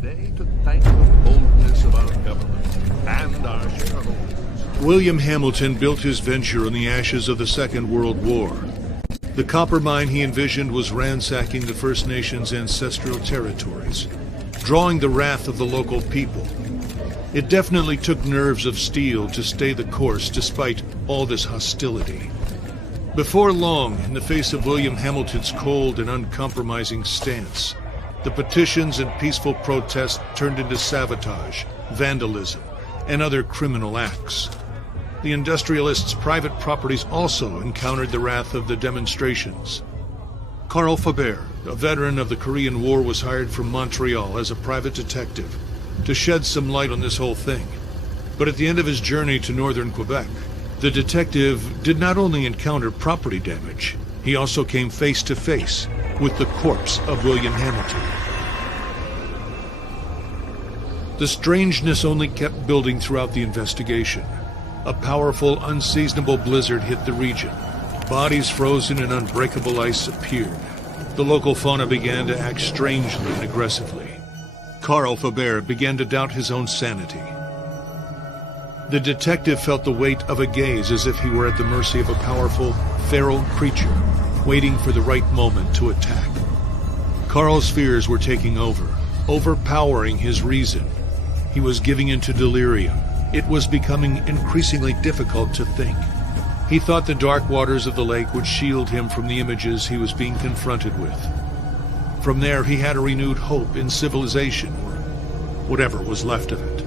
today to thank the boldness of our government and our shareholders. William Hamilton built his venture on the ashes of the Second World War. The copper mine he envisioned was ransacking the First Nations' ancestral territories, drawing the wrath of the local people. It definitely took nerves of steel to stay the course despite all this hostility. Before long, in the face of William Hamilton's cold and uncompromising stance, the petitions and peaceful protests turned into sabotage, vandalism, and other criminal acts. The industrialists' private properties also encountered the wrath of the demonstrations. Carl Faubert, a veteran of the Korean War, was hired from Montreal as a private detective to shed some light on this whole thing. But at the end of his journey to northern Quebec, the detective did not only encounter property damage, he also came face to face with the corpse of William Hamilton. The strangeness only kept building throughout the investigation. A powerful, unseasonable blizzard hit the region. Bodies frozen in unbreakable ice appeared. The local fauna began to act strangely and aggressively. Carl Faubert began to doubt his own sanity. The detective felt the weight of a gaze as if he were at the mercy of a powerful, feral creature, waiting for the right moment to attack. Carl's fears were taking over, overpowering his reason. He was giving into delirium. It was becoming increasingly difficult to think. He thought the dark waters of the lake would shield him from the images he was being confronted with. From there, he had a renewed hope in civilization, or whatever was left of it.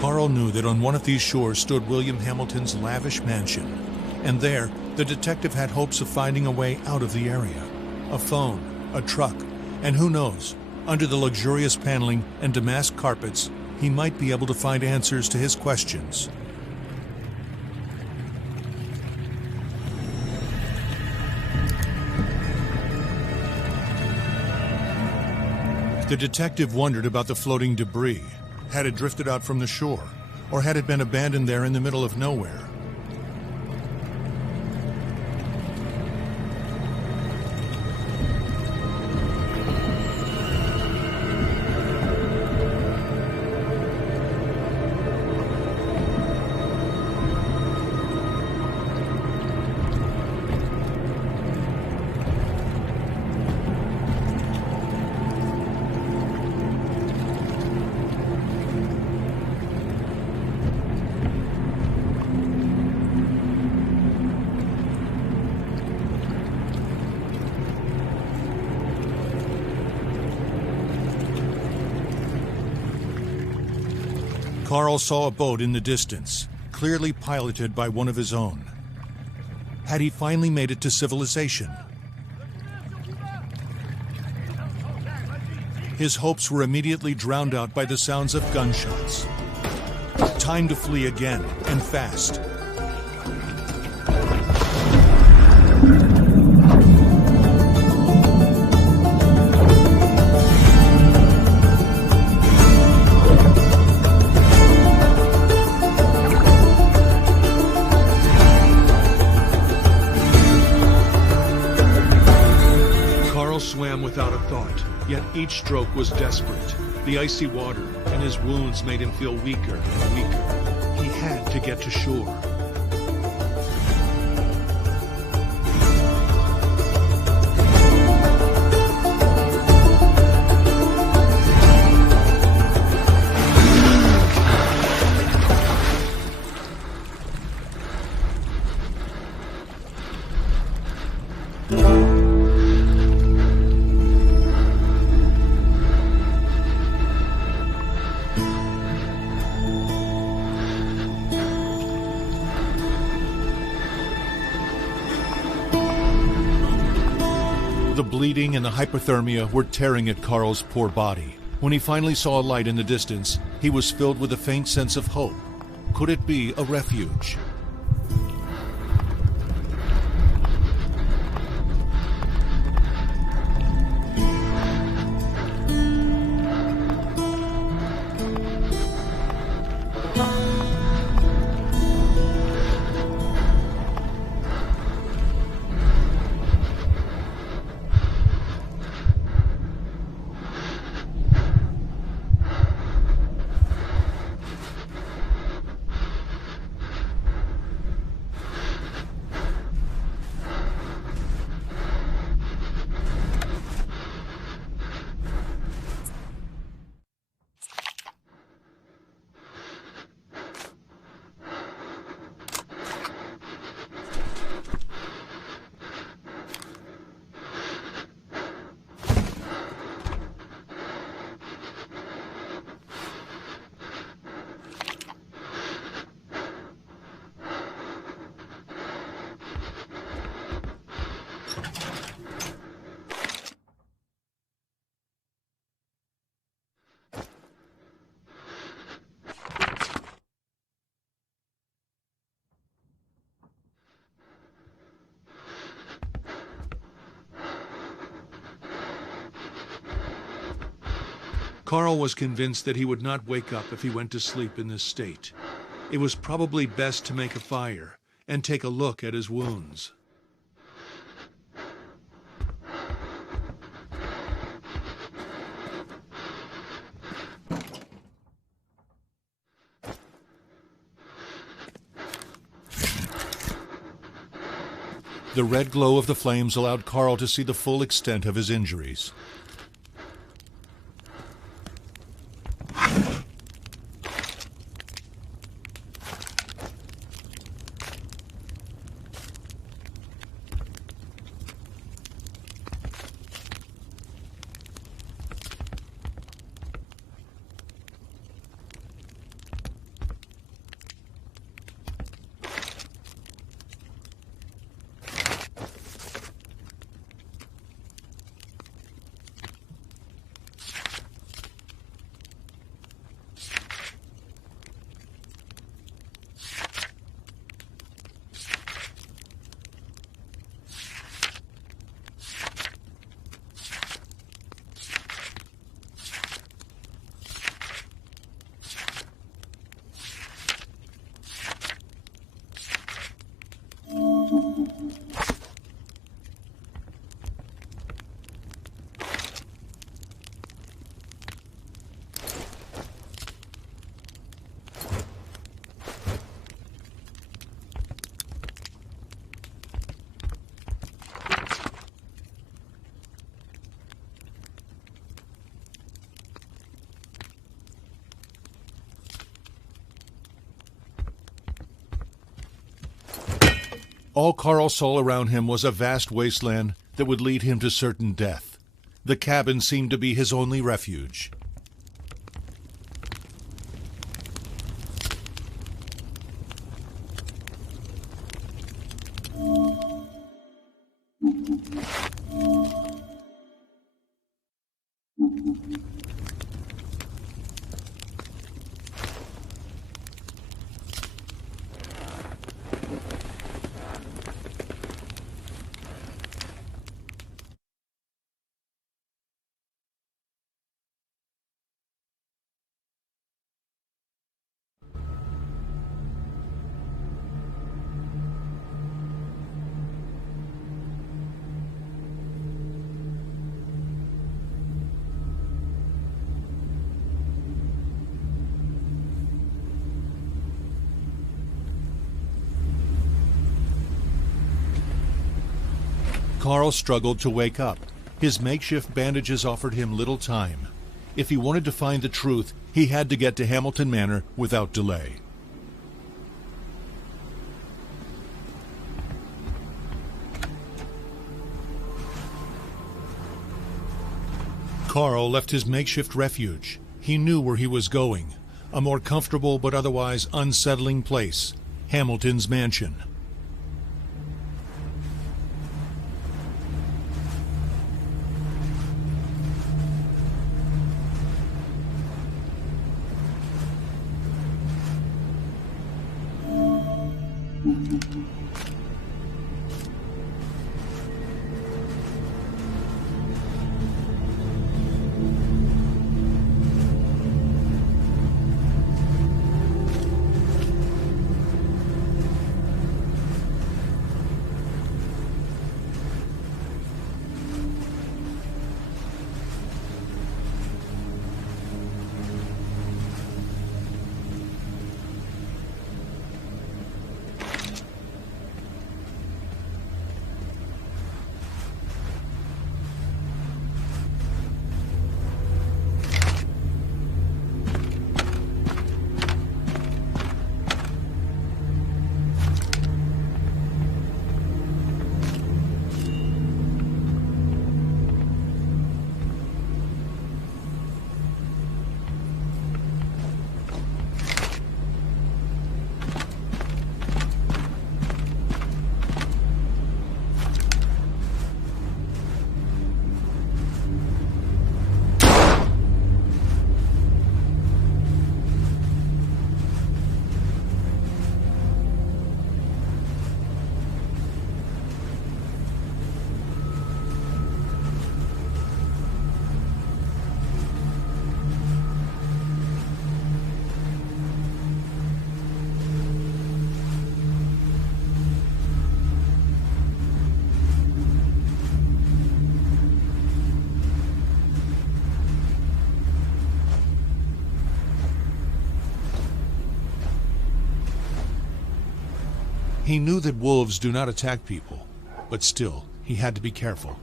Carl knew that on one of these shores stood William Hamilton's lavish mansion, and there the detective had hopes of finding a way out of the area. A phone, a truck, and who knows, under the luxurious paneling and damask carpets, he might be able to find answers to his questions. The detective wondered about the floating debris. Had it drifted out from the shore, or had it been abandoned there in the middle of nowhere? Carl saw a boat in the distance, clearly piloted by one of his own. Had he finally made it to civilization? His hopes were immediately drowned out by the sounds of gunshots. Time to flee again, and fast. Swam without a thought, yet each stroke was desperate. The icy water and his wounds made him feel weaker and weaker. He had to get to shore. The bleeding and the hypothermia were tearing at Carl's poor body. When he finally saw a light in the distance, he was filled with a faint sense of hope. Could it be a refuge? Carl was convinced that he would not wake up if he went to sleep in this state. It was probably best to make a fire and take a look at his wounds. The red glow of the flames allowed Carl to see the full extent of his injuries. All Carl saw around him was a vast wasteland that would lead him to certain death. The cabin seemed to be his only refuge. Carl struggled to wake up. His makeshift bandages offered him little time. If he wanted to find the truth, he had to get to Hamilton Manor without delay. Carl left his makeshift refuge. He knew where he was going, a more comfortable but otherwise unsettling place, Hamilton's mansion. He knew that wolves do not attack people, but still, he had to be careful.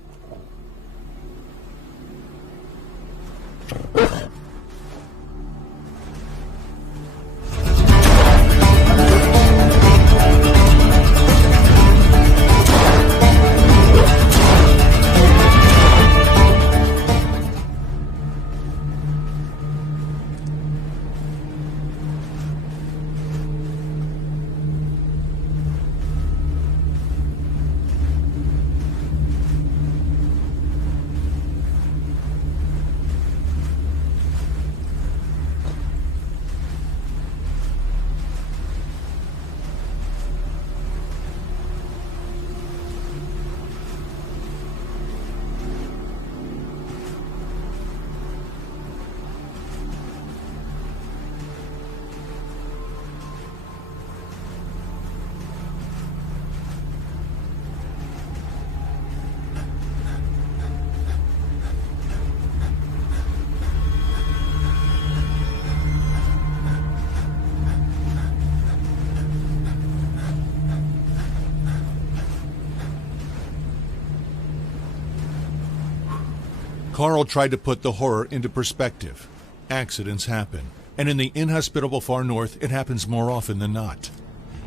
Carl tried to put the horror into perspective. Accidents happen, and in the inhospitable far north, it happens more often than not.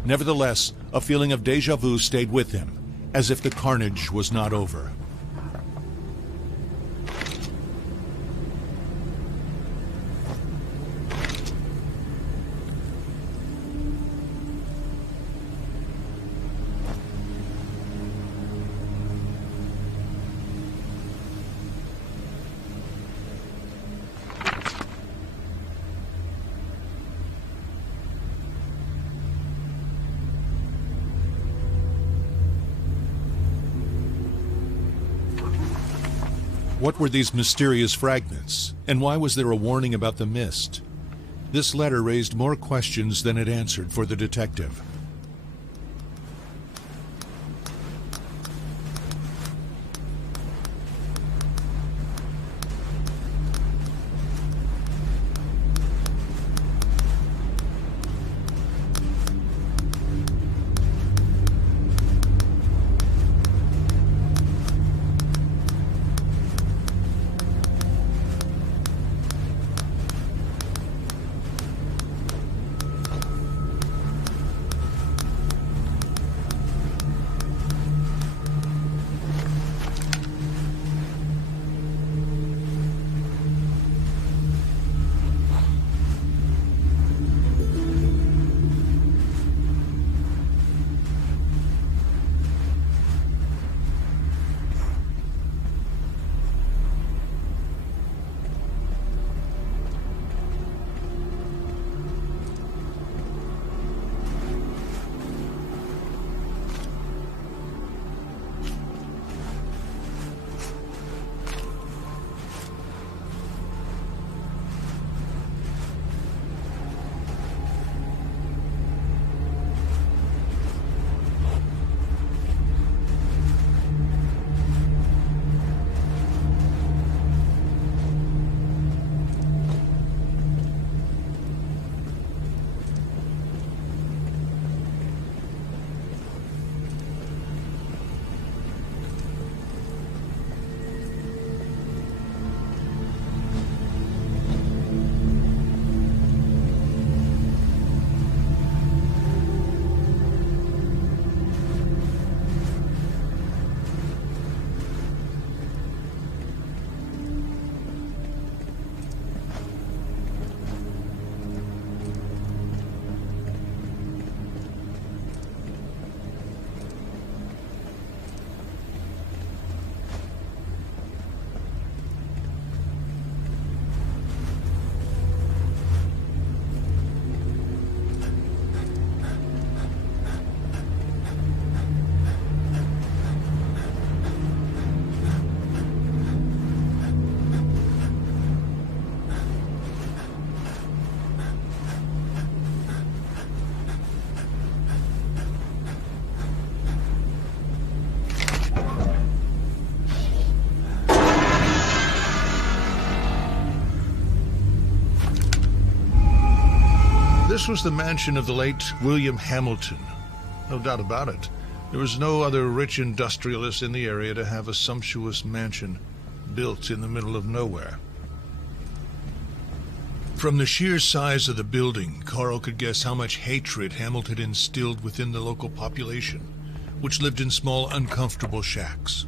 Nevertheless, a feeling of déjà vu stayed with him, as if the carnage was not over. What were these mysterious fragments, and why was there a warning about the mist? This letter raised more questions than it answered for the detective. This was the mansion of the late William Hamilton. No doubt about it. There was no other rich industrialist in the area to have a sumptuous mansion built in the middle of nowhere. From the sheer size of the building, Carl could guess how much hatred Hamilton instilled within the local population, which lived in small, uncomfortable shacks.